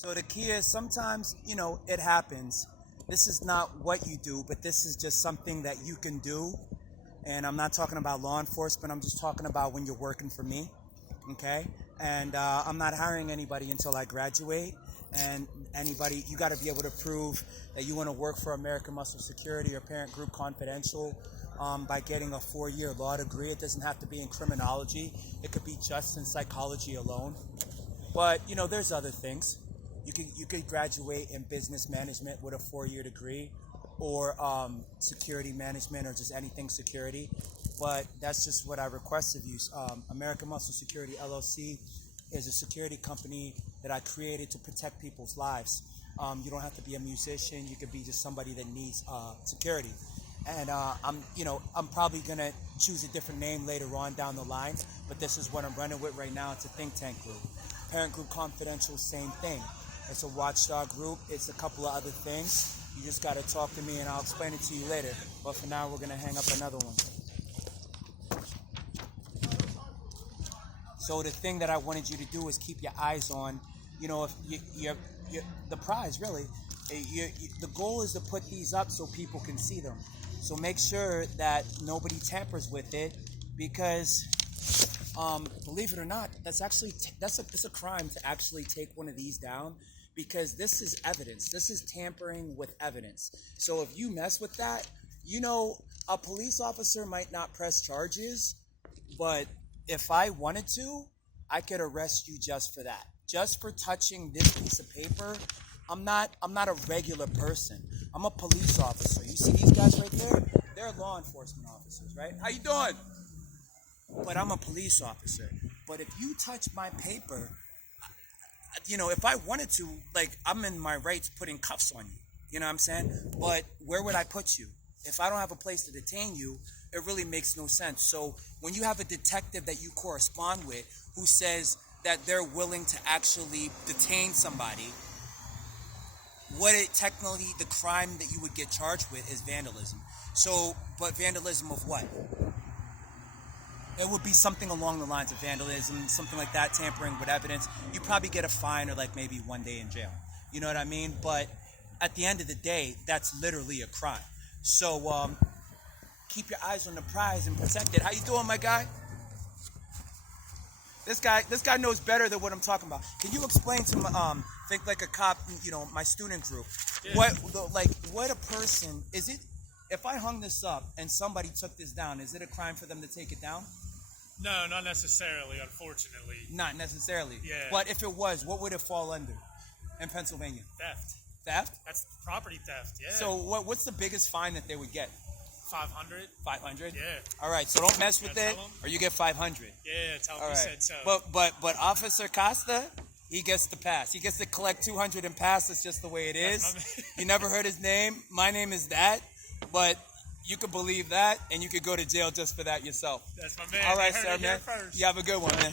So the key is sometimes, it happens. This is not what you do, but this is just something that you can do. And I'm not talking about law enforcement. I'm just talking about when you're working for me. Okay? And I'm not hiring anybody until I graduate. And anybody, you got to be able to prove that you want to work for American Muscle Security or Parent Group Confidential by getting a 4-year law degree. It doesn't have to be in criminology. It could be just in psychology alone. But, there's other things. You could graduate in business management with a 4-year degree, or security management, or just anything security. But that's just what I request of you. American Muscle Security LLC is a security company that I created to protect people's lives. You don't have to be a musician. You could be just somebody that needs security. And I'm probably gonna choose a different name later on down the line. But this is what I'm running with right now. It's a think tank group. Parent Group Confidential, same thing. It's a watchdog group. It's a couple of other things. You just got to talk to me and I'll explain it to you later. But for now, we're going to hang up another one. So the thing that I wanted you to do is keep your eyes on, if you the prize, really. The goal is to put these up so people can see them. So make sure that nobody tampers with it, because believe it or not, that's a crime to actually take one of these down, because this is evidence. This is tampering with evidence. So if you mess with that, a police officer might not press charges, but if I wanted to, I could arrest you just for that. Just for touching this piece of paper. I'm not a regular person. I'm a police officer. You see these guys right there? They're law enforcement officers, right? How you doing? But I'm a police officer. But if you touch my paper, if I wanted to, I'm in my rights putting cuffs on you. You know what I'm saying? But where would I put you? If I don't have a place to detain you, it really makes no sense. So when you have a detective that you correspond with who says that they're willing to actually detain somebody, technically the crime that you would get charged with is vandalism. So, but vandalism of what? It would be something along the lines of vandalism, something like that, tampering with evidence. You probably get a fine or maybe 1 day in jail. You know what I mean? But at the end of the day, that's literally a crime. So keep your eyes on the prize and protect it. How you doing, my guy? This guy knows better than what I'm talking about. Can you explain to think like a cop, my student group, yeah. What a person is it? If I hung this up and somebody took this down, is it a crime for them to take it down? No, not necessarily, unfortunately. Not necessarily. Yeah. But if it was, what would it fall under in Pennsylvania? Theft. Theft? That's property theft, yeah. So what's the biggest fine that they would get? 500. 500? Yeah. All right, so don't mess with it, or you get 500. Yeah, tell him All you right. said so. But Officer Costa, he gets the pass. He gets to collect 200 and pass. It's just the way it is. You never heard his name. My name is that, but you could believe that, and you could go to jail just for that yourself. That's my man. All right, sir, man. You have a good one, man.